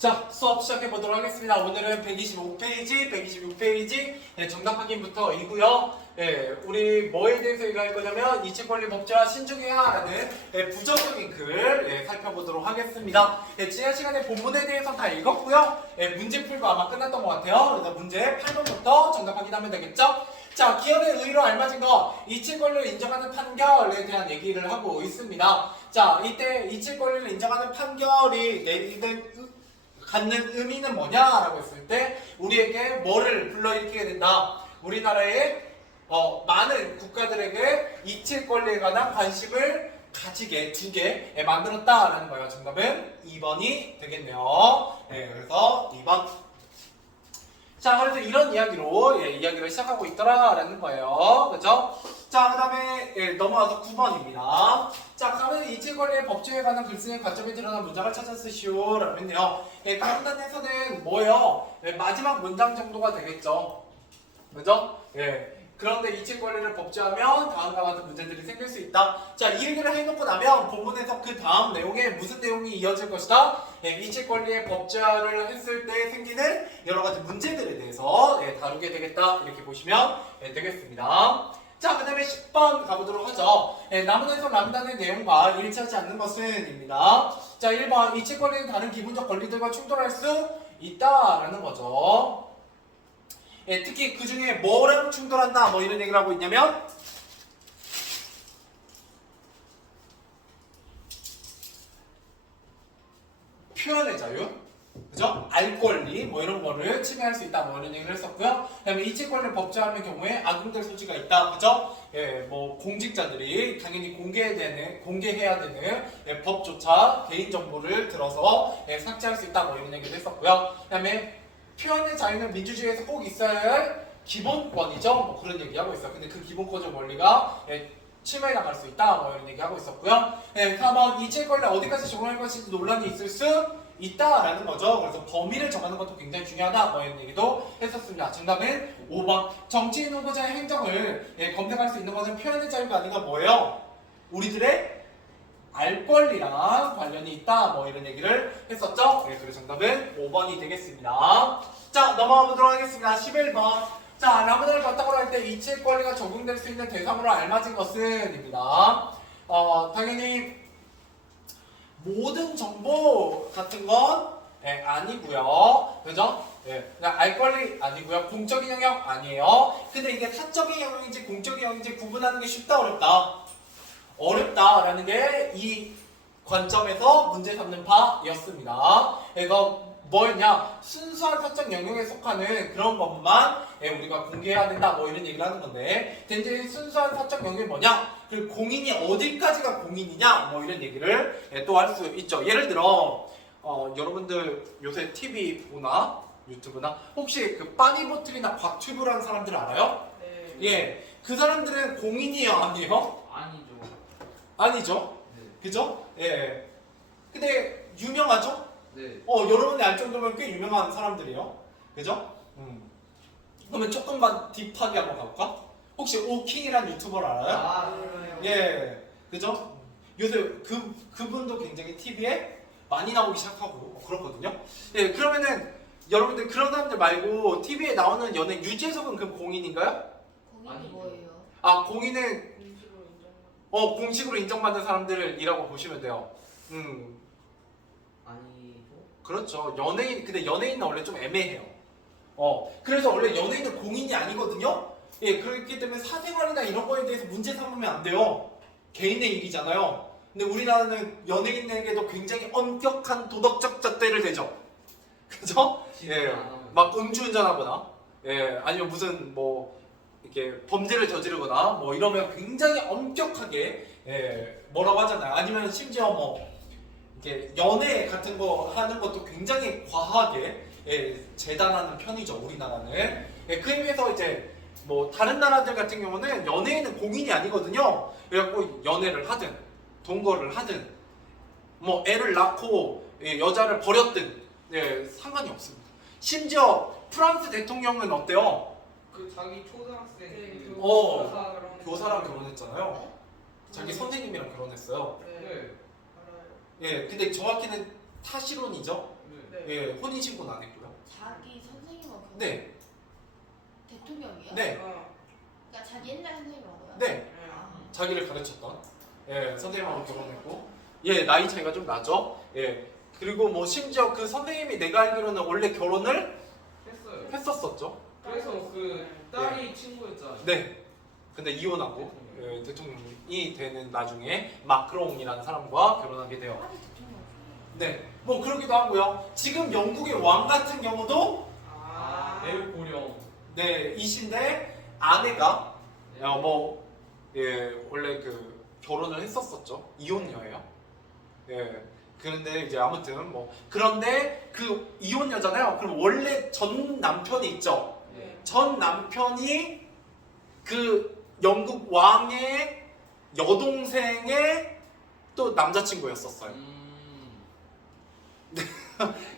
자, 수업 시작해 보도록 하겠습니다. 오늘은 125페이지, 126페이지 정답 확인부터 이고요. 우리 뭐에 대해서 얘기할 거냐면 이치권리 법제와 신중해야라는 부정적인 글 살펴보도록 하겠습니다. 지난 시간에 본문에 대해서 다 읽었고요. 문제 풀고 아마 끝났던 것 같아요. 그래서 문제 8번부터 정답 확인하면 되겠죠? 자, 기업의 의의로 알맞은 거, 이치 권리를 인정하는 판결에 대한 얘기를 하고 있습니다. 자, 이때 이치 권리를 인정하는 판결이 갖는 의미는 뭐냐라고 했을 때 우리에게 뭐를 불러일으키게 된다. 우리나라의 많은 국가들에게 이치 권리에 관한 관심을 가지게 두게 만들었다라는 거예요. 정답은 2번이 되겠네요. 그래서 2번. 자, 그래서 이런 이야기로 이야기를 시작하고 있더라라는 거예요. 그죠? 자, 그 다음에 넘어와서 9번입니다. 자, 그러면 이치권리의 법조에 관한 글쓰기의 관점이 드러난 문장을 찾아 쓰시오 라고 했네요. 다음 단에서는 뭐예요? 마지막 문장 정도가 되겠죠. 그죠? 그런데 이치권리를 법제하면 다음과 같은 문제들이 생길 수 있다. 자, 이 얘기를 해놓고 나면 본문에서 그 다음 내용에 무슨 내용이 이어질 것이다? 이치권리의 법제화를 했을 때 생기는 여러 가지 문제들에 대해서 다루게 되겠다. 이렇게 보시면 되겠습니다. 자, 그 다음에 10번 가보도록 하죠. 나무에서 람단의 내용과 일치하지 않는 것은 입니다. 자, 1번 이치권리는 다른 기본적 권리들과 충돌할 수 있다라는 거죠. 특히 그 중에 뭐랑 충돌한다 뭐 이런 얘기를 하고 있냐면 표현의 자유, 그죠? 알 권리 뭐 이런 거를 침해할 수 있다 뭐 이런 얘기를 했었고요. 그다음에 이치 권리를 법제하는 경우에 악용될 소지가 있다, 그죠? 뭐 공직자들이 당연히 공개해야 되는 법조차 개인 정보를 들어서 삭제할 수 있다 뭐 이런 얘기를 했었고요. 그다음에 표현의 자유는 민주주의에서 꼭 있어야 할 기본권이죠. 뭐 그런 얘기하고 있어요. 근데 그 기본권적 원리가 침해에 나갈 수 있다. 뭐 이런 얘기하고 있었고요. 4번 이치의 권리 어디까지 적용할 것인지 논란이 있을 수 있다라는 거죠. 그래서 범위를 정하는 것도 굉장히 중요하다. 뭐 이런 얘기도 했었습니다. 정답은 5번. 정치인 후보자의 행정을 검색할 수 있는 것은 표현의 자유가 아니라 뭐예요? 우리들의 알 권리랑 관련이 있다 뭐 이런 얘기를 했었죠. 그래서 정답은 5번이 되겠습니다. 자, 넘어가 보도록 하겠습니다. 11번. 자, 라문을 갖다고 할 때 이치의 권리가 적용될 수 있는 대상으로 알맞은 것은 입니다. 당연히 모든 정보 같은 건 아니고요. 그죠? 그냥 알 권리 아니고요. 공적인 영역 아니에요. 근데 이게 사적인 영역인지 공적인 영역인지 구분하는 게 쉽다 어렵다? 어렵다라는 게 이 관점에서 문제 삼는 바였습니다. 그래서 뭐였냐? 순수한 사적 영역에 속하는 그런 것만 우리가 공개해야 된다 뭐 이런 얘기를 하는 건데 대체 순수한 사적 영역이 뭐냐? 그 공인이 어디까지가 공인이냐? 뭐 이런 얘기를 또 할 수 있죠. 예를 들어 여러분들 요새 TV 보나? 유튜브나? 혹시 그 빠니보틀이나 곽튜브라는 사람들 알아요? 네. 그 사람들은 공인이에요? 아니에요? 아니죠. 아니죠? 네. 그죠? 근데 유명하죠? 네. 여러분이 알 정도면 꽤 유명한 사람들이에요. 그죠? 그러면 조금만 딥하게 한번 가볼까? 혹시 오킹이란 유튜버를 알아요? 알아요. 그죠? 요새 그분도 굉장히 TV에 많이 나오기 시작하고 그렇거든요. 그러면은 여러분들 그런 사람들 말고 TV에 나오는 연예인 유재석은 그럼 공인인가요? 공인이 아니죠. 뭐예요? 아, 공인은 공식으로 인정. 공식으로 인정받는 사람들이라고 보시면 돼요. 아니죠. 그렇죠. 근데 연예인은 원래 좀 애매해요. 그래서 원래 연예인은 공인이 아니거든요. 그렇기 때문에 사생활이나 이런 거에 대해서 문제 삼으면 안 돼요. 개인의 일이잖아요. 근데 우리나라는 연예인에게도 굉장히 엄격한 도덕적 잣대를 대죠. 그죠? 막 음주운전하거나, 아니면 무슨 이렇게 범죄를 저지르거나, 이러면 굉장히 엄격하게, 뭐라고 하잖아요. 아니면 심지어 이렇게 연애 같은 거 하는 것도 굉장히 과하게 재단하는 편이죠. 우리나라는. 그 의미에서 이제 다른 나라들 같은 경우는 연예인은 공인이 아니거든요. 그래갖고 연애를 하든 동거를 하든 애를 낳고 여자를 버렸든 상관이 없습니다. 심지어 프랑스 대통령은 어때요? 그 자기 초등학생 네, 교사랑 결혼했잖아요. 자기 선생님이랑 결혼했어요. 네. 알아요. 근데 정확히는 타시론이죠. 네. 네. 예, 혼인신고는 안 했고요. 자기 선생님하고 결혼. 네, 대통령이요? 네, 그러니까 자기 옛날 선생님하고요? 네. 아, 자기를 가르쳤던 예, 선생님하고 결혼했고 예, 나이 차이가 좀 나죠. 예, 그리고 뭐 심지어 그 선생님이 내가 알기로는 원래 결혼을 했어요. 했었었죠. 그래서 그 딸이 친구였잖아요. 네. 근데 이혼하고 예, 대통령이 되는 나중에 마크롱이라는 사람과 결혼하게 돼요. 파리 대통령. 네, 뭐 그러기도 하고요. 지금 영국의 왕 같은 경우도 매우 고령. 네, 이신데 아내가 뭐 예, 원래 그 결혼을 했었었죠. 이혼녀예요. 예. 그런데 이제 아무튼 뭐 그런데 그 이혼녀잖아요. 그럼 원래 전 남편이 있죠. 네. 전 남편이 그 영국 왕의 여동생의 또 남자친구였었어요.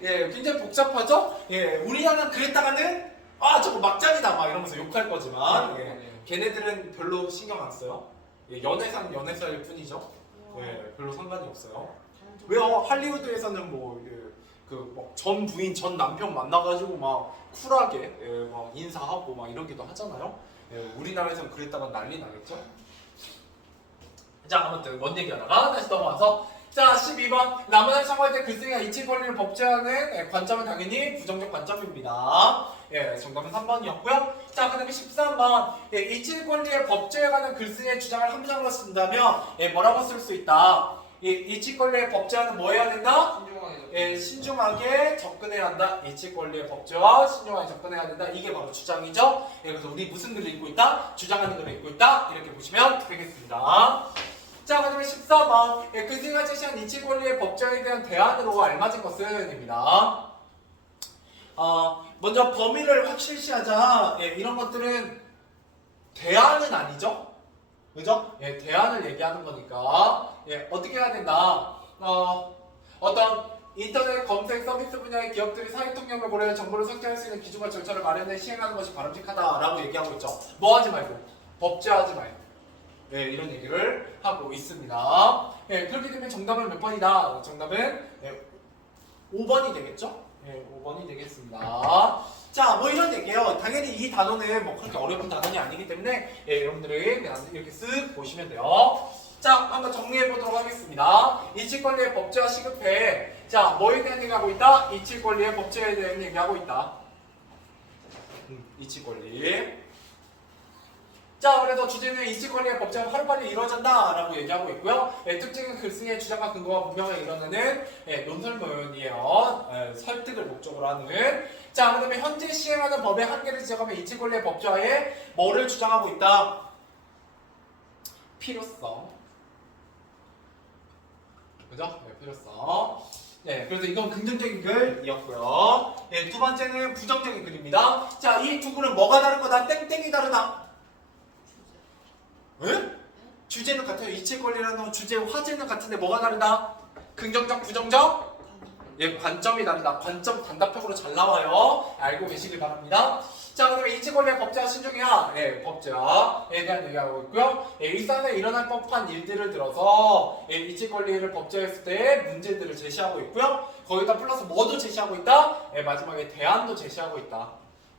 예, 굉장히 복잡하죠? 예, 우리나라는 그랬다가는 아 저거 막장이다 막 이러면서 욕할 거지만 예, 걔네들은 별로 신경 안 써요. 예, 연애상 연애사일 뿐이죠. 예, 별로 상관이 없어요. 왜요? 할리우드에서는 전 부인 전 남편 만나가지고 막 쿨하게 예, 막 인사하고 막 이러기도 하잖아요. 예, 우리나라에서는 그랬다가 난리 나겠죠. 자, 아무튼 뭔 얘기하다가 다시 넘어와서 자 12번 라문을 청구할 때 글쓰기가 이치 권리를 법제하는 예, 관점은 당연히 부정적 관점입니다. 예, 정답은 3번이었고요. 자, 그 다음에 13번 예, 이치 권리의 법제에 관한 글쓰기의 주장을 한 문장으로 쓴다면 예, 뭐라고 쓸 수 있다. 이치 권리의 법제와는 뭐 해야 된다? 신중하게. 예, 신중하게 접근해야 한다. 이치 권리의 법제와 신중하게 접근해야 된다. 이게 바로 주장이죠. 예, 그래서 우리 무슨 글을 읽고 있다? 주장하는 글을 읽고 있다. 이렇게 보시면 되겠습니다. 자, 그 다음에 14번 예, 글쓰기가 제시한 이치 권리의 법제에 대한 대안으로 알맞은 것은입니다. 먼저 범위를 확실시하자. 예, 이런 것들은 대안은 아니죠. 그죠? 예, 대안을 얘기하는 거니까 예, 어떻게 해야 된다. 어떤 인터넷 검색 서비스 분야의 기업들이 사회통념을 고려해 정보를 삭제할 수 있는 기준과 절차를 마련해 시행하는 것이 바람직하다라고 얘기하고 있죠. 뭐 하지 말고 법제하지 말고 예, 이런 얘기를 하고 있습니다. 예, 그렇게 되면 정답은 몇 번이다? 정답은 5번이 되겠죠? 예, 5번이 되겠습니다. 자, 뭐 이런 얘기예요. 당연히 이 단어는 뭐 그렇게 어려운 단어는 아니기 때문에 예, 여러분들이 그냥 이렇게 쓱 보시면 돼요. 자, 한번 정리해 보도록 하겠습니다. 이치 권리의 법제화 시급해. 자, 뭐에 대한 얘기하고 있다? 이치 권리의 법제에 대한 얘기하고 있다. 이치 권리. 자, 그래서 주제는 이치 권리의 법제가 하루빨리 이루어진다라고 얘기하고 있고요. 예, 특징은 글쓰기의 주장과 근거가 분명하게 이뤄내는 예, 논설문이에요. 예, 설득을 목적으로 하는. 자, 그다음에 현재 시행하는 법의 한계를 지적하면 이치 권리의 법제화에 뭐를 주장하고 있다? 필요성. 그죠? 네, 필요성. 네, 그래서 이건 긍정적인 글이었고요. 네, 두 번째는 부정적인 글입니다. 자, 이 두 글은 뭐가 다른 거다? 땡땡이 다르다. 응? 주제는 같아요. 이치 권리라는 주제 화제는 같은데 뭐가 다르다? 긍정적, 부정적? 예, 관점이 다르다. 관점 단답형으로 잘 나와요. 알고 계시길 바랍니다. 자, 그러면 이치 권리의 법제화 신중해야 예, 법제화에 대한 얘기하고 있고요. 예, 일상에 일어날 법한 일들을 들어서 예, 이치 권리를 법제화했을 때 문제들을 제시하고 있고요. 거기다 플러스 뭐도 제시하고 있다? 예, 마지막에 대안도 제시하고 있다.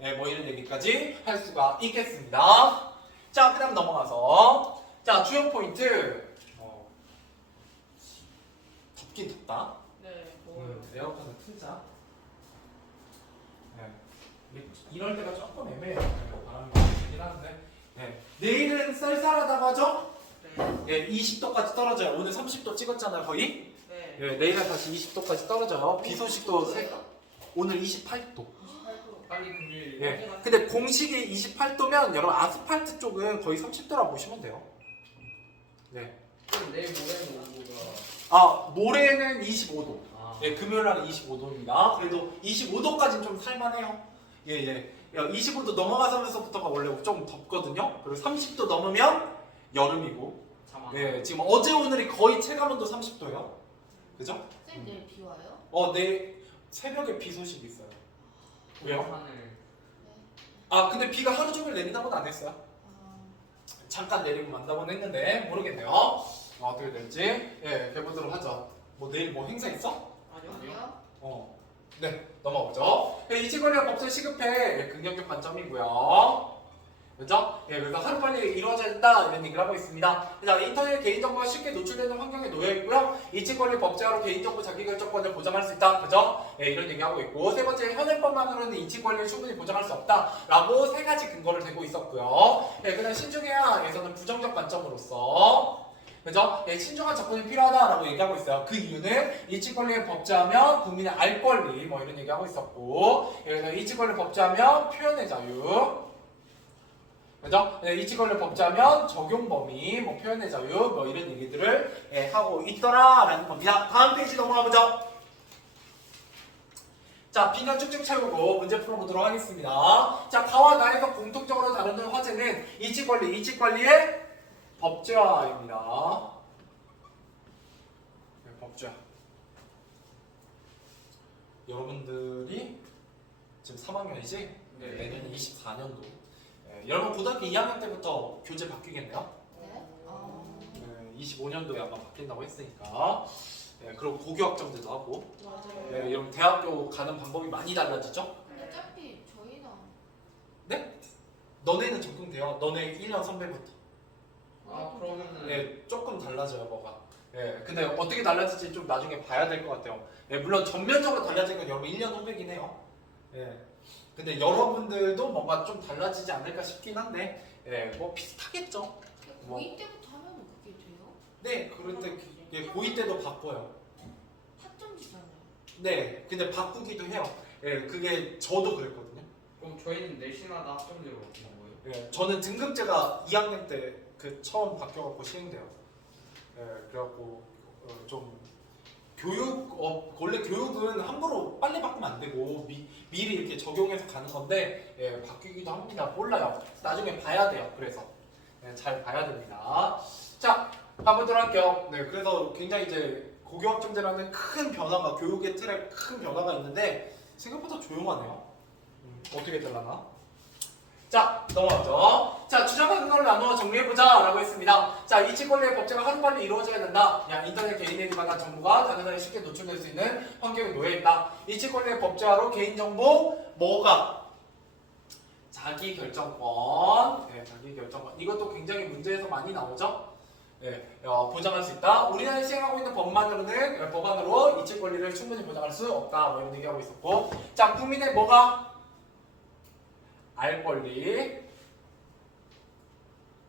예, 뭐 이런 얘기까지 할 수가 있겠습니다. 자, 그 다음 넘어가서 자, 주요 포인트 덥긴 덥다. 네. 에어컨을 틀자. 네. 이럴 때가 조금 애매해요. 바람이 많긴 한데. 네. 내일은 쌀쌀하다고 하죠? 네. 예, 20도까지 떨어져요. 오늘 30도 찍었잖아요, 거의. 네. 예, 내일은 다시 20도까지 떨어져요. 비 소식도 뭐예요? 오늘 28도. 28도. 빨리 금요일. 예. 근데 공식이 28도면 여러분 아스팔트 쪽은 거의 30도라고 보시면 돼요. 네. 그럼 내일 모레는 오후가. 모레는 25도. 아. 예, 금요일 날은 25도입니다. 그래도 25도까지는 좀 살만해요. 예, 예. 25도 넘어가면서부터가 원래 좀 덥거든요. 그리고 30도 넘으면 여름이고. 잠 안. 예, 지금 어제 오늘이 거의 체감온도 30도예요. 그죠? 쌤 내일 비 와요? 내일 새벽에 비 소식이 있어요. 왜요? 하늘. 근데 비가 하루 종일 내린다고는 안 했어요. 아, 잠깐 내리고 만다고는 했는데 모르겠네요. 어떻게 될지 예, 해보도록 하죠. 뭐 내일 뭐 행사 있어? 아니요. 아니요? 네, 넘어가죠. 이치 권리와 법제 시급해 긍정적 관점이고요. 그렇죠? 예, 그래서 하루빨리 이루어져야 된다 이런 얘기를 하고 있습니다. 자, 인터넷 개인정보가 쉽게 노출되는 환경에 놓여 있고요. 이치권리 법제화로 개인정보 자기결정권을 보장할 수 있다. 그죠? 예, 이런 얘기하고 있고 세 번째 현행법만으로는 이치권리를 충분히 보장할 수 없다라고 세 가지 근거를 대고 있었고요. 예, 그다음 신중해야에서는 부정적 관점으로서 그죠? 예, 신중한 접근이 필요하다라고 얘기하고 있어요. 그 이유는 이치권리를 법제하면 국민의 알 권리 뭐 이런 얘기하고 있었고 예, 그래서 이치권리를 법제하면 표현의 자유 그죠? 네, 이치권리를 법제하면 적용 범위, 뭐 표현의 자유, 뭐 이런 얘기들을 하고 있더라라는 겁니다. 다음 페이지 넘어가 보죠. 자, 빈칸 쭉쭉 채우고 문제 풀어보도록 하겠습니다. 자, 가와 나에서 공통적으로 다루는 화제는 이치권리의 법제화입니다. 네, 법제화. 여러분들이 지금 3학년이지? 네. 내년이 24년도. 여러분 고등학교 2학년 때부터 교재 바뀌겠네요. 네? 25년도에 아마 바뀐다고 했으니까. 그리고 고교학점제도 하고. 맞아요. 여러분 대학교 가는 방법이 많이 달라지죠? 근데 어차피 저희는 네? 너네는 적응돼요. 너네 1년 선배부터. 아 그러면은 네, 조금 달라져요, 뭐가. 근데 어떻게 달라질지 좀 나중에 봐야 될 것 같아요. 물론 전면적으로 달라진 건 여러분 1년 후배긴 해요. 근데 여러분들도 뭔가 좀 달라지지 않을까 싶긴 한데, 뭐 비슷하겠죠. 뭐. 고2 때부터 하면 그게 돼요? 네, 그런데 고2 때도 바꿔요. 학점지잖아요. 네, 근데 바꾸기도 해요. 그게 저도 그랬거든요. 그럼 저희는 내신마다 학점제로 바뀌는 거예요? 저는 등급제가 2학년 때 그 처음 바뀌어갖고 시행돼요. 그래갖고 좀 원래 교육은 함부로 빨리 바꾸면 안 되고 미리 이렇게 적용해서 가는 건데 바뀌기도 합니다. 몰라요. 나중에 봐야 돼요. 그래서 잘 봐야 됩니다. 자, 가보도록 할게요. 그래서 굉장히 이제 고교학점제라는 큰 변화가 교육의 틀에 큰 변화가 있는데 생각보다 조용하네요. 어떻게 될라나? 자, 넘어가죠. 자, 주장과 근거를 나누어 정리해보자 라고 했습니다. 자, 이치권리의 법제가 하루빨리 이루어져야 된다. 인터넷 개인에 관한 정보가 다양하게 쉽게 노출될 수 있는 환경에 놓여있다. 이치권리의 법제화로 개인정보 뭐가? 자기결정권. 자기결정권. 이것도 굉장히 문제에서 많이 나오죠. 보장할 수 있다. 우리나라에 시행하고 있는 법만으로는 법안으로 이치권리를 충분히 보장할 수 없다. 뭐 이런 얘기하고 있었고. 자, 국민의 뭐가? 알 권리.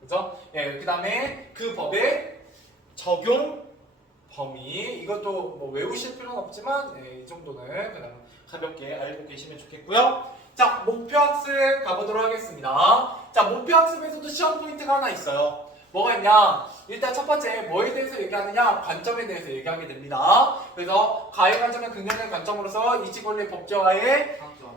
그죠? 그 다음에 그 법의 적용 범위. 이것도 뭐 외우실 필요는 없지만, 이 정도는 그냥 가볍게 알고 계시면 좋겠고요. 자, 목표학습 가보도록 하겠습니다. 자, 목표학습에서도 시험 포인트가 하나 있어요. 뭐가 있냐? 일단 첫 번째, 뭐에 대해서 얘기하느냐? 관점에 대해서 얘기하게 됩니다. 그래서 가해 관점은 긍정적 관점으로서 이치권리 법제화의 학점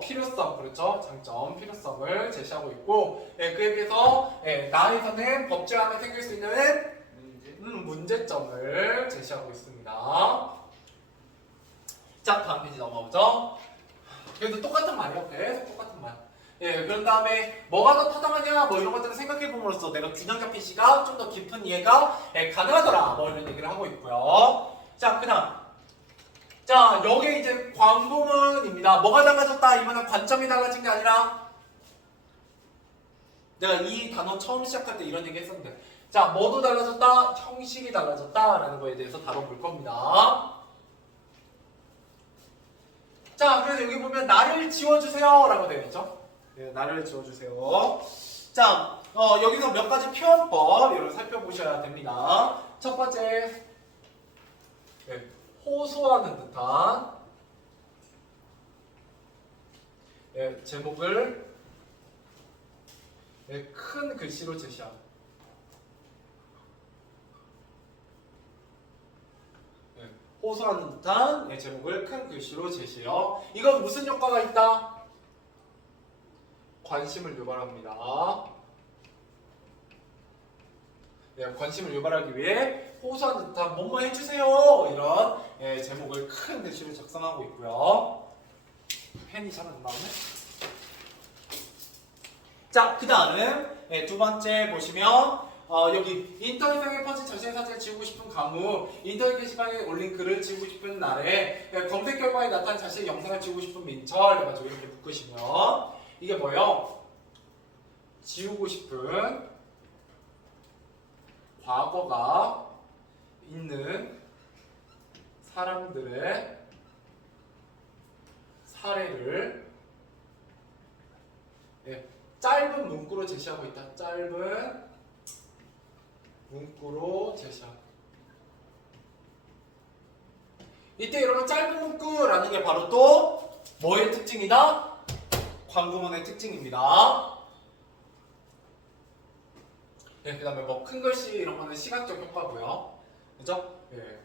필요성, 그렇죠? 장점, 필요성을 제시하고 있고, 그에 비해서 나에서는 법제화하면 생길 수 있는 문제점을 제시하고 있습니다. 자, 다음 페이지 넘어가보죠. 그래도 똑같은 말이에요. 계속 똑같은 말. 그런 다음에 뭐가 더 타당하냐 뭐 이런 것들을 생각해 봄으로써 내가 균형 잡힌 시가 좀 더 깊은 이해가 가능하더라 뭐 이런 얘기를 하고 있고요. 자, 그다음 자, 여기 이제 광고문입니다. 뭐가 달라졌다? 이번엔 관점이 달라진 게 아니라 내가 이 단어 처음 시작할 때 이런 얘기 했었는데 자, 뭐도 달라졌다? 형식이 달라졌다 라는 거에 대해서 다뤄볼 겁니다. 자, 그래서 여기 보면 나를 지워주세요 라고 되어 있죠. 나를 지워주세요. 자, 여기서 몇 가지 표현법 이런 살펴보셔야 됩니다. 첫 번째 호소하는 듯한 제목을 큰 글씨로 제시함. 호소하는 듯한 제목을 큰 글씨로 제시해요. 이건 무슨 효과가 있다? 관심을 유발합니다. 관심을 유발하기 위해 호소하는 듯한 뭐뭐 해주세요 이런 제목을 큰 글씨로 작성하고 있고요. 펜이 잘 안 나오네. 자, 그 다음 두 번째 보시면 여기 인터넷상에 퍼진 자신의 사진을 지우고 싶은 강우, 인터넷 게시판에 올린 글을 지우고 싶은 날에, 검색 결과에 나타난 자신의 영상을 지우고 싶은 민철 해가지고 이렇게 묶으시면 이게 뭐예요? 지우고 싶은 과거가 있는 사람들의 사례를 짧은 문구로 제시하고 있다. 짧은 문구로 제시하고. 이때 여러분 짧은 문구라는 게 바로 또 뭐의 특징이다? 광고문의 특징입니다. 그 다음에 뭐 큰 글씨 이런 거는 시각적 효과고요. 그죠? 예.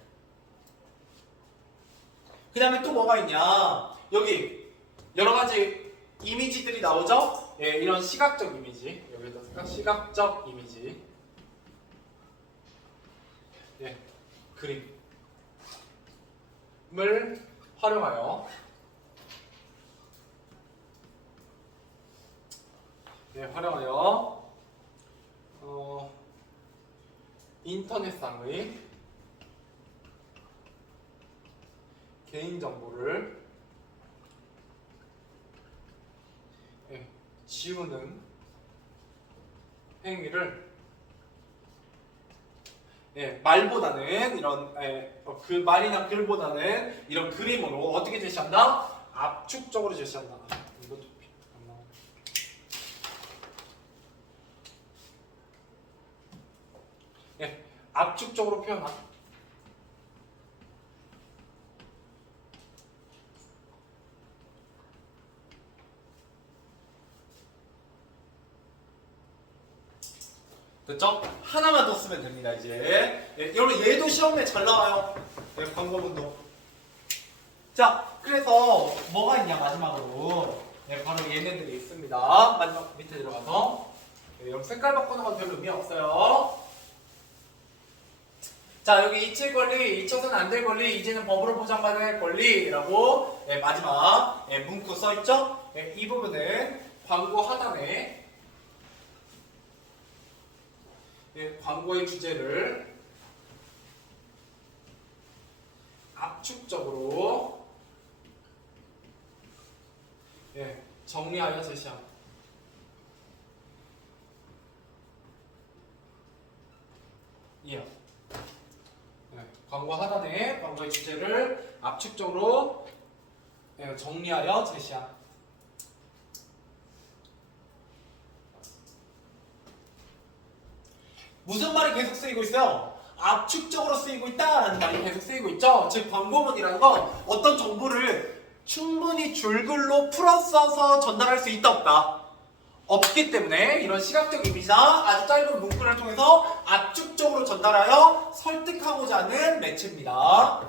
그 다음에 또 뭐가 있냐? 여기 여러 가지 이미지들이 나오죠? 예, 이런 시각적 이미지. 여기다 시각적 이미지. 예, 그림을 활용하여 인터넷상의 개인정보를 지우는 행위를 말보다는 이런 그 말이나 글보다는 이런 그림으로 어떻게 제시한다? 압축적으로 제시한다. 이것도 안 나와. 압축적으로 표현한. 됐죠? 하나만 더 쓰면 됩니다. 이제 여러분 얘도 시험에 잘 나와요. 광고문도. 자, 그래서 뭐가 있냐 마지막으로 바로 얘네들이 있습니다. 마지막 밑에 들어가서 여러분 색깔 바꾸는 건 별로 의미 없어요. 자, 여기 이칠 권리, 잊혀서는 안 될 권리, 이제는 법으로 보장받을 권리라고 마지막 문구 써있죠? 이 부분은 광고 하단에 광고의 주제를 압축적으로 정리하여 제시합니다. 광고 하단에 광고의 주제를 압축적으로 정리하여 제시합니다. 무슨 말이 계속 쓰이고 있어요? 압축적으로 쓰이고 있다라는 말이 계속 쓰이고 있죠. 즉 광고문이라는 건 어떤 정보를 충분히 줄글로 풀어써서 전달할 수 있다 없다? 없기 때문에 이런 시각적 이미지나 아주 짧은 문구를 통해서 압축적으로 전달하여 설득하고자 하는 매체입니다.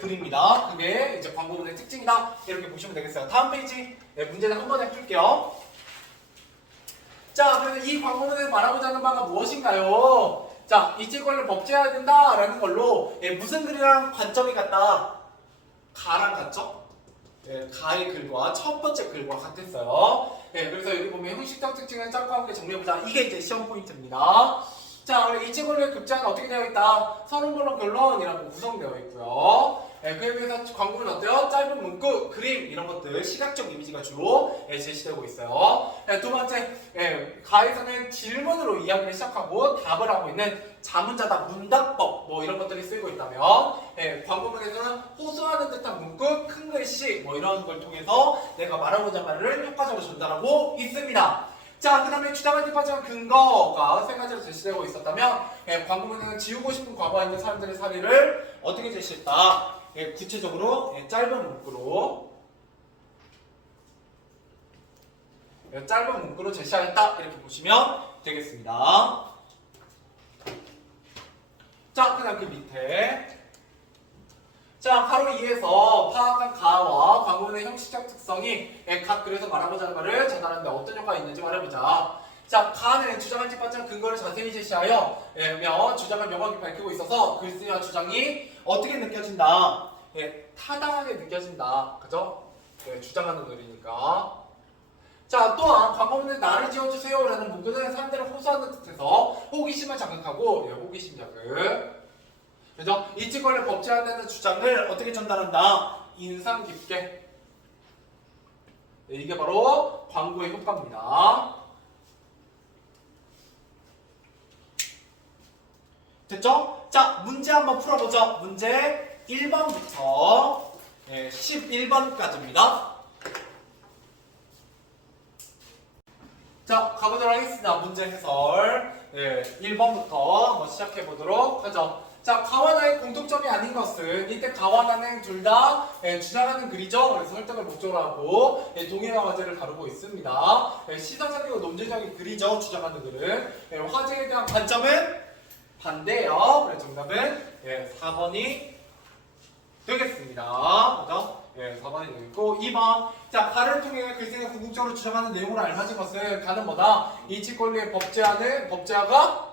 글입니다. 그게 이제 광고문의 특징이다. 이렇게 보시면 되겠어요. 다음 페이지 문제는 한 번에 풀게요. 자, 그래서 이 광고문에서 말하고자 하는 바가 무엇인가요? 자, 이치권을 법제해야 된다라는 걸로 무슨 글이랑 관점이 같다? 가랑 같죠? 가의 글과 첫 번째 글과 같았어요. 그래서 여기 보면 형식적 특징을 짝과 함께 정리해보자. 이게 이제 시험 포인트입니다. 자, 우리 이치권의 급제는 어떻게 되어 있다? 서론, 본론, 결론이라고 구성되어 있고요. 그에 비해서 광고는 어때요? 짧은 문구, 그림 이런 것들 시각적 이미지가 주로 제시되고 있어요. 두 번째, 가에서는 질문으로 이야기를 시작하고 답을 하고 있는 자문자답, 문답법 뭐 이런 것들이 쓰이고 있다면 광고문에서는 호소하는 듯한 문구, 큰 글씨 뭐 이런 걸 통해서 내가 말하고자 하는 말을 효과적으로 전달하고 있습니다. 자, 그 다음에 주장을 뒷받침한 근거가 세 가지로 제시되고 있었다면 광고문에는 지우고 싶은 과거에 있는 사람들의 사례를 어떻게 제시했다? 구체적으로 짧은 문구로 제시하였다 이렇게 보시면 되겠습니다. 자, 그 다음 그 밑에 자, 가로 2에서 파악한 가와 광고문의 형식적 특성이 각 글에서 말하고자 하는 말을 전달하는데 어떤 효과가 있는지 말해보자. 자, 가는 주장을 뒷받침한 근거를 자세히 제시하여 주장을 명확히 밝히고 있어서 글쓰기와 주장이 어떻게 느껴진다? 타당하게 느껴진다. 그죠? 주장하는 글이니까. 자, 또한 광고문에 나를 지어주세요 라는 문구는 사람들을 호소하는 뜻에서 호기심을 자극하고 호기심 자극. 그죠? 이치권을 법제화되는 주장을 어떻게 전달한다? 인상 깊게. 네, 이게 바로 광고의 효과입니다. 됐죠? 자, 문제 한번 풀어보죠. 문제 1번부터 11번까지입니다. 자, 가보도록 하겠습니다. 문제 해설 1번부터 한번 시작해보도록 하죠. 자, 가와 나의 공통점이 아닌 것은 이때 가와 나는 둘 다 주장하는 글이죠. 그래서 설득을 목적으로 하고 동의와 과제를 다루고 있습니다. 시사적이고 논리적인 글이죠. 주장하는 글은 화제에 대한 관점은 반대예요. 그래서 정답은 4번이 되겠습니다. 그죠? 4번이 되겠고 2번 자, 가를 통해 글쓰기가 궁극적으로 주장하는 내용으로 알맞은 것은 가는 뭐다? 이치권리의 법제화가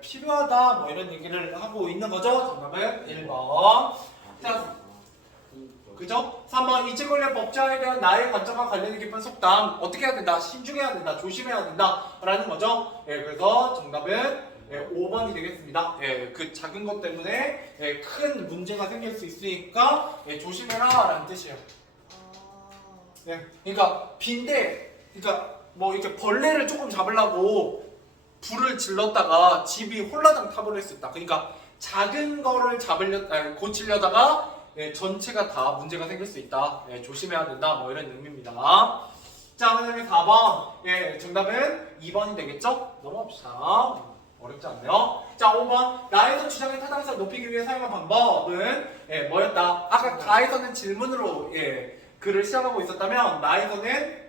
필요하다 뭐 이런 얘기를 하고 있는 거죠. 정답은 1번. 자, 그죠? 3번 이치권리의 법제화에 대한 나의 관점과 관련이 깊은 속담 어떻게 해야 된다? 신중해야 된다. 조심해야 된다 라는 거죠. 그래서 정답은 5번이 되겠습니다. 그 작은 것 때문에 큰 문제가 생길 수 있으니까 조심해라 라는 뜻이에요. 그러니까 그러니까 뭐 이렇게 벌레를 조금 잡으려고 불을 질렀다가 집이 홀라당 타버릴 수 있다. 그러니까 작은 거를 고치려다가 전체가 다 문제가 생길 수 있다. 조심해야 된다. 뭐 이런 의미입니다. 자, 그다음에 4번. 정답은 2번이 되겠죠? 넘어갑시다. 어렵지 않네요. 자, 5번. 나에서 주장의 타당성을 높이기 위해 사용한 방법은 뭐였다? 아까 가에서는 질문으로 글을 시작하고 있었다면 나에서는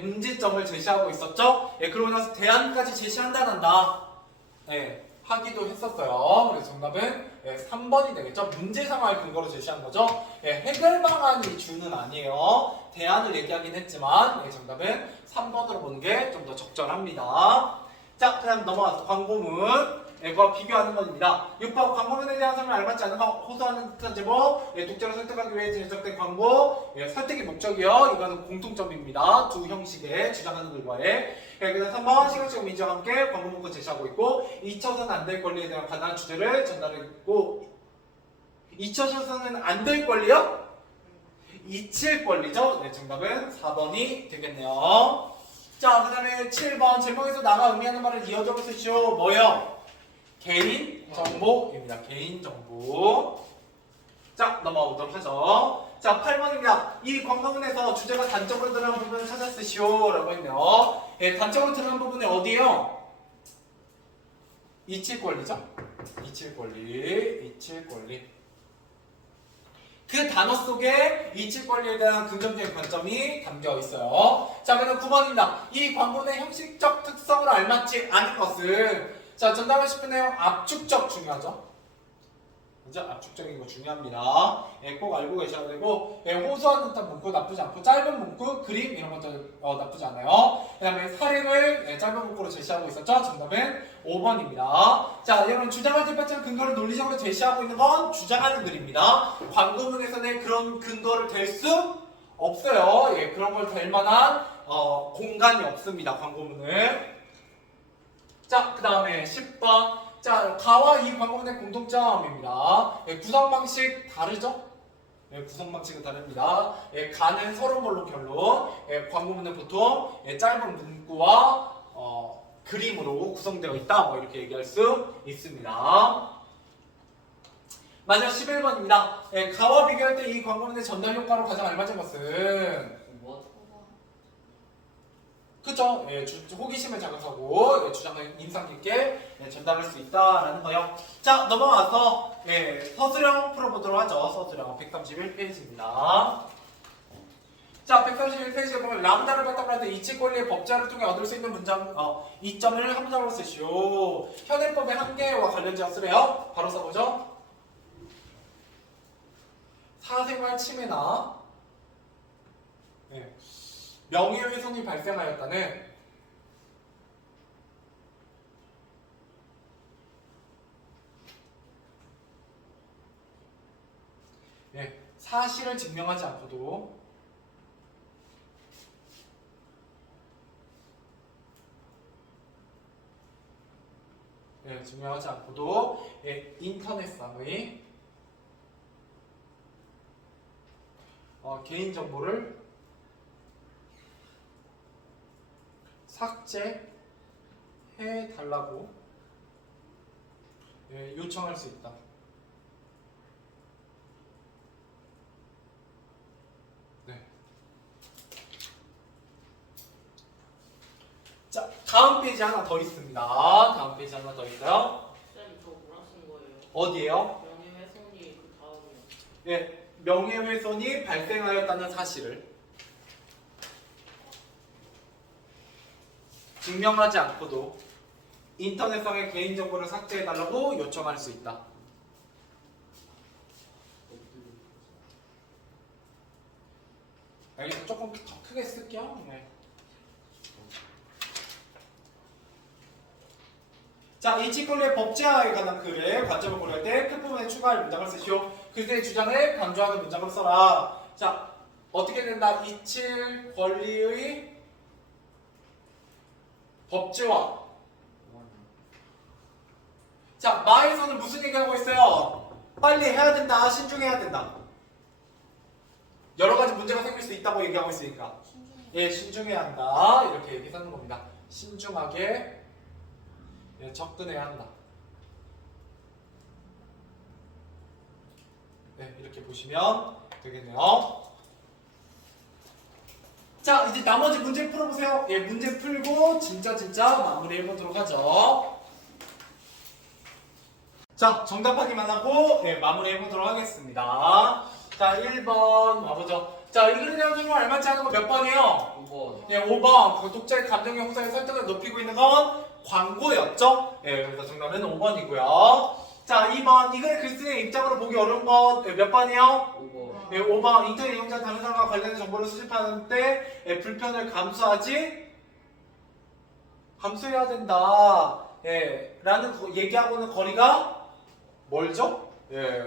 문제점을 제시하고 있었죠. 그러고 나서 대안까지 제시한다 하기도 했었어요. 그래서 정답은 3번이 되겠죠. 문제 상황을 근거로 제시한 거죠. 해결 방안이 주는 아니에요. 대안을 얘기하긴 했지만 정답은 3번으로 보는 게 좀 더 적절합니다. 자, 그다음 넘어가서 광고문과 비교하는 것입니다. 6번 광고문에 대한 설명을 알맞지 않은 거 호소하는 듯한 제목 독자를 설득하기 위해 제작된 광고 설득이 목적이요. 이거는 공통점입니다. 두 형식의 주장하는 글과의 그다음 3번 시각적 민주와 함께 광고 문구 제시하고 있고 잊혀서는 안 될 권리에 대한 관한 주제를 전달했고 잊혀서는 안 될 권리요? 잊힐 권리죠. 정답은 4번이 되겠네요. 자, 그 다음에 7번 제목에서 나가 의미하는 말을 이어져 쓰시오. 뭐요? 개인 정보입니다. 개인 정보. 자, 넘어가 보도록 하죠. 자, 8번입니다. 이 광고문에서 주제가 단적으로 드러난 부분을 찾아 쓰시오 라고 했네요. 단적으로 드러난 부분이 어디요? 잊힐 권리죠? 잊힐 권리. 그 단어 속에 이치 권리에 대한 긍정적인 관점이 담겨 있어요. 자, 그다음 9번입니다. 이 광고의 형식적 특성을 알맞지 않은 것은 자, 전달하고 싶은 내용 압축적 중요하죠. 그죠? 압축적인 거 중요합니다. 꼭 알고 계셔야 되고 호소하는 듯한 문구 나쁘지 않고 짧은 문구, 그림 이런 것들 나쁘지 않아요. 그 다음에 사례를 짧은 문구로 제시하고 있었죠. 정답은 5번입니다. 자, 여러분 주장을 뒷받침 근거를 논리적으로 제시하고 있는 건 주장하는 글입니다. 광고문에서는 그런 근거를 댈 수 없어요. 그런 걸 댈 만한 공간이 없습니다. 광고문은. 자, 그 다음에 10번. 자, 가와 이 광고문의 공통점입니다. 구성 방식 다르죠? 구성 방식은 다릅니다. 가는 서론 본론 결론. 광고문은 보통 짧은 문구와 그림으로 구성되어 있다. 뭐 이렇게 얘기할 수 있습니다. 마지막 11번입니다. 가와 비교할 때 이 광고문의 전달 효과로 가장 알맞은 것은 그죠? 호기심을 자극하고 주장을 인상 깊게 전달할 수 있다라는 거요. 자, 넘어가서 서술형 풀어보도록 하죠. 서술형 131페이지입니다. 자, 131페이지에 보면 람다를 바탕으로 할 때 이치 권리의 법제화를 통해 얻을 수 있는 문장 이점을 한 문장으로 쓰시오. 현행법의 한계와 관련지어 쓰래요. 바로 써보죠. 사생활 침해나 명예훼손이 발생하였다는 사실을 증명하지 않고도 예, 증명하지 않고도 예, 인터넷상의 개인정보를 삭제해 달라고 예, 요청할 수 있다. 네. 자, 다음 페이지 하나 더 있습니다. 다음 페이지 하나 더 있어요. 쌤, 저 뭐라 쓴 거예요? 어디에요? 명예훼손이 그 다음이요. 예, 명예훼손이 발생하였다는 사실을 증명하지 않고도 인터넷상의 개인정보를 삭제해달라고 요청할 수 있다. 여기서 조금 더 크게 쓸게요. 네. 자, 이치권리의 법제화에 관한 글의 관점을 고려할 때 끝부분에 추가할 문장을 쓰시오. 글쎄의 주장을 강조하는 문장을 써라. 자, 어떻게 된다? 이칠 권리의 법제화. 자, 마에서는 무슨 얘기하고 있어요? 빨리 해야 된다, 신중해야 된다. 여러 가지 문제가 생길 수 있다고 얘기하고 있으니까. 신중히. 예, 신중해야 한다. 이렇게 얘기하는 겁니다. 신중하게 예, 접근해야 한다. 네, 이렇게 보시면 되겠네요. 자, 이제 나머지 문제 풀어보세요. 예, 문제 풀고 진짜 마무리해보도록 하죠. 자, 정답하기만 하고 예, 마무리해보도록 하겠습니다. 자, 1번 와보죠. 자, 이 글에 대한 설명을 알맞지 않은 거 몇 번이에요? 5번. 예, 5번. 그 독자의 감정 형성의 설득을 높이고 있는 건 광고였죠? 예, 그래서 정답은 5번이고요. 자, 2번. 이 글의 글쓰기의 입장으로 보기 어려운 건 몇 번이요? 5번. 예, 5번. 인터넷 이용자 다른 사람과 관련된 정보를 수집하는 때 예, 불편을 감수해야 된다. 예, 라는 얘기하고는 거리가 멀죠? 예.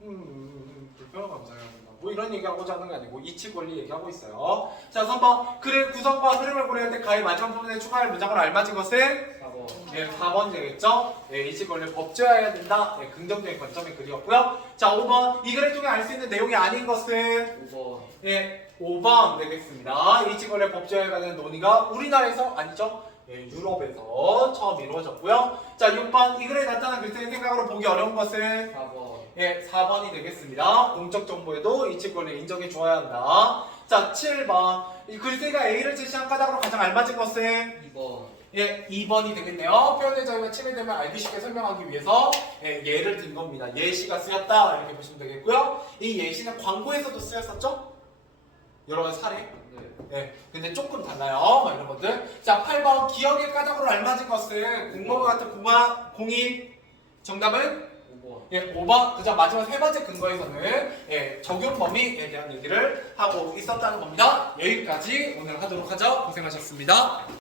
불편을 감수해야 된다. 뭐 이런 얘기하고자 하는 게 아니고 이치 권리 얘기하고 있어요. 자, 3번. 글의 구성과 흐름을 고려할 때 가의 마지막 부분에 추가할 문장을 알맞은 것은 4번. 예, 4번 되겠죠? 예, 이치 권리를 법제화해야 된다. 예, 긍정적인 관점의 글이었고요. 자, 5번. 이 글을 통해 알 수 있는 내용이 아닌 것은 5번. 예, 5번 되겠습니다. 이치 권리를 법제화에 관한 논의가 우리나라에서 아니죠? 예, 유럽에서 처음 이루어졌고요. 자, 6번. 이 글에 나타난 글쓰기 생각으로 보기 어려운 것은 4번. 예, 4번이 되겠습니다. 공적 정보에도 이치 권리 인정해 주어야 한다. 자, 7번. 이 글쓰기가 A를 제시한 까닭으로 가장 알맞은 것은 2번. 예, 2번이 되겠네요. 표현의 자유가 침해되면 알기 쉽게 설명하기 위해서 예, 예를 든 겁니다. 예시가 쓰였다 이렇게 보시면 되겠고요. 이 예시는 광고에서도 쓰였었죠? 여러 가지 사례. 네. 예, 근데 조금 달라요. 뭐 이런 것들. 자, 8번 기억의 까닭으로 알맞은 것은 공모와 같은 공인 정답은 5번. 예, 5번. 그죠? 마지막 세 번째 근거에서는 예, 적용 범위에 대한 얘기를 하고 있었다는 겁니다. 여기까지 오늘 하도록 하죠. 고생하셨습니다.